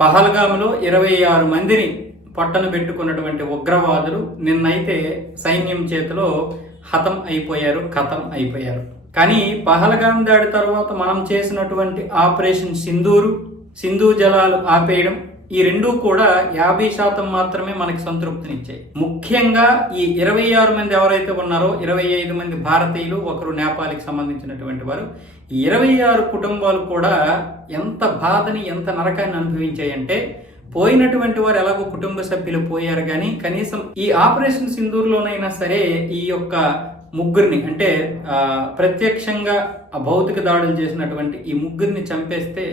పహల్గాములో ఇరవై ఆరు మందిని పొట్టను పెట్టుకున్నటువంటి ఉగ్రవాదులు నిన్నైతే సైన్యం చేతిలో హతం అయిపోయారు ఖతం అయిపోయారు. కానీ పహల్గాం దాడి తర్వాత మనం చేసినటువంటి ఆపరేషన్ సింధూరు సింధు జలాలు ఆపేయడం ఈ రెండూ కూడా యాభై శాతం మాత్రమే మనకి సంతృప్తినిచ్చాయి. ముఖ్యంగా ఈ ఇరవై ఆరు మంది ఎవరైతే ఉన్నారో ఇరవై ఐదు మంది భారతీయులు ఒకరు నేపాల్కి సంబంధించినటువంటి వారు ఈ ఇరవై ఆరు కుటుంబాలు కూడా ఎంత బాధని ఎంత నరకాన్ని అనుభవించాయంటే పోయినటువంటి వారు ఎలాగో కుటుంబ సభ్యులు పోయారు కానీ కనీసం ఈ ఆపరేషన్ సింధూర్లోనైనా సరే ఈ యొక్క ముగ్గురిని అంటే ప్రత్యక్షంగా భౌతిక దాడులు చేసినటువంటి ఈ ముగ్గురిని చంపేస్తే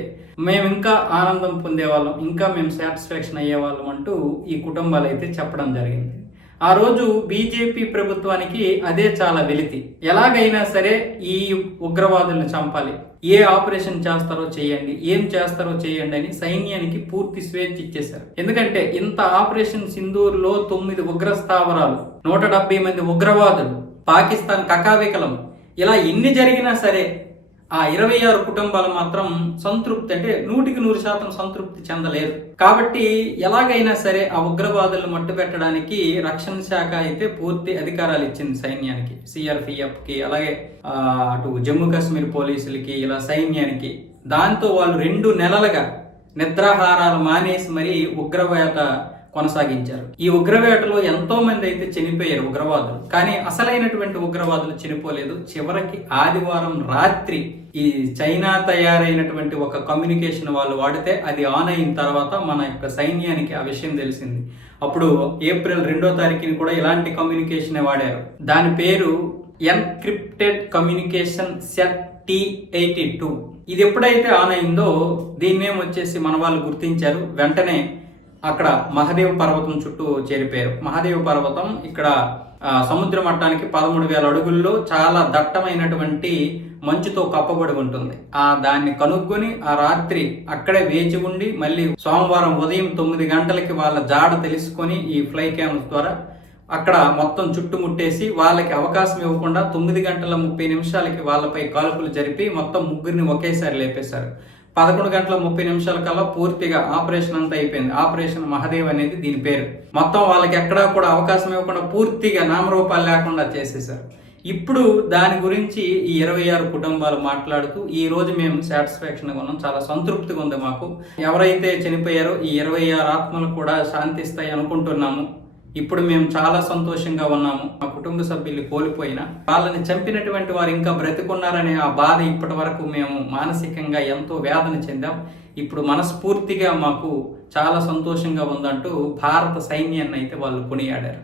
మేము ఇంకా ఆనందం పొందేవాళ్ళం ఇంకా మేము సాటిస్ఫాక్షన్ అయ్యేవాళ్ళం అంటూ ఈ కుటుంబాలు అయితే చెప్పడం జరిగింది. ఆ రోజు బీజేపీ ప్రభుత్వానికి అదే చాలా వెలితి. ఎలాగైనా సరే ఈ ఉగ్రవాదులను చంపాలి. ఏ ఆపరేషన్ చేస్తారో చేయండి ఏం చేస్తారో చేయండి అని సైన్యానికి పూర్తి స్వేచ్ఛ ఇచ్చేశారు. ఎందుకంటే ఇంత ఆపరేషన్ సింధూర్లో తొమ్మిది ఉగ్ర స్థావరాలు నూట డెబ్బై మంది ఉగ్రవాదులు పాకిస్తాన్ కకావికలం. ఇలా ఎన్ని జరిగినా సరే ఆ ఇరవై ఆరు కుటుంబాలు మాత్రం సంతృప్తి అంటే నూటికి నూరు శాతం సంతృప్తి చెందలేదు. కాబట్టి ఎలాగైనా సరే ఆ ఉగ్రవాదులను మట్టుపెట్టడానికి రక్షణ శాఖ అయితే పూర్తి అధికారాలు ఇచ్చింది సైన్యానికి సిఆర్పిఎఫ్కి అలాగే అటు జమ్మూ కాశ్మీర్ పోలీసులకి ఇలా సైన్యానికి. దాంతో వాళ్ళు రెండు నెలలుగా నిద్రాహారాలు మానేసి మరీ ఉగ్రవాద కొనసాగించారు. ఈ ఉగ్రవేటలో ఎంతో మంది అయితే చనిపోయారు ఉగ్రవాదులు. కానీ అసలైనటువంటి ఉగ్రవాదులు చనిపోలేదు. చివరికి ఆదివారం రాత్రి ఈ చైనా తయారైనటువంటి ఒక కమ్యూనికేషన్ వాళ్ళు వాడితే అది ఆన్ అయిన తర్వాత మన యొక్క సైన్యానికి ఆ విషయం తెలిసింది. అప్పుడు ఏప్రిల్ రెండో తారీఖుని కూడా ఇలాంటి కమ్యూనికేషన్ వాడారు. దాని పేరు encrypted communication set T eighty two. ఇది ఎప్పుడైతే ఆన్ అయిందో దీన్నేం వచ్చేసి మన వాళ్ళు గుర్తించారు. వెంటనే అక్కడ మహదేవ్ పర్వతం చుట్టూ చేరిపోయారు. మహదేవ్ పర్వతం ఇక్కడ సముద్ర మట్టానికి పదమూడు వేల అడుగుల్లో చాలా దట్టమైనటువంటి మంచుతో కప్పబడి ఉంటుంది. ఆ దాన్ని కనుక్కొని ఆ రాత్రి అక్కడే వేచి ఉండి మళ్ళీ సోమవారం ఉదయం తొమ్మిది గంటలకి వాళ్ళ జాడ తెలుసుకొని ఈ ఫ్లై క్యామ్స్ ద్వారా అక్కడ మొత్తం చుట్టుముట్టేసి వాళ్ళకి అవకాశం ఇవ్వకుండా తొమ్మిది గంటల ముప్పై నిమిషాలకి వాళ్ళపై కాల్పులు జరిపి మొత్తం ముగ్గురిని ఒకేసారి లేపేశారు. పదకొండు గంటల ముప్పై నిమిషాల కల్లా పూర్తిగా ఆపరేషన్ అంతా అయిపోయింది. ఆపరేషన్ మహదేవ్ అనేది దీని పేరు. మొత్తం వాళ్ళకి ఎక్కడా కూడా అవకాశం ఇవ్వకుండా పూర్తిగా నామరూపాలు లేకుండా చేసేశారు. ఇప్పుడు దాని గురించి ఈ ఇరవై ఆరు కుటుంబాలు మాట్లాడుతూ ఈ రోజు మేము సాటిస్ఫాక్షన్గా ఉన్నాం. చాలా సంతృప్తిగా ఉంది మాకు. ఎవరైతే చనిపోయారో ఈ ఇరవై ఆరు ఆత్మలు కూడా శాంతిస్తాయి అనుకుంటున్నాము. ఇప్పుడు మేము చాలా సంతోషంగా ఉన్నాము. మా కుటుంబ సభ్యులు కోల్పోయిన వాళ్ళని చంపినటువంటి వారు ఇంకా బ్రతికున్నారనే ఆ బాధ ఇప్పటి వరకు మేము మానసికంగా ఎంతో వేదన చెందాం. ఇప్పుడు మనస్ఫూర్తిగా మాకు చాలా సంతోషంగా ఉందంటూ భారత సైన్యాన్ని అయితే వాళ్ళు కొనియాడారు.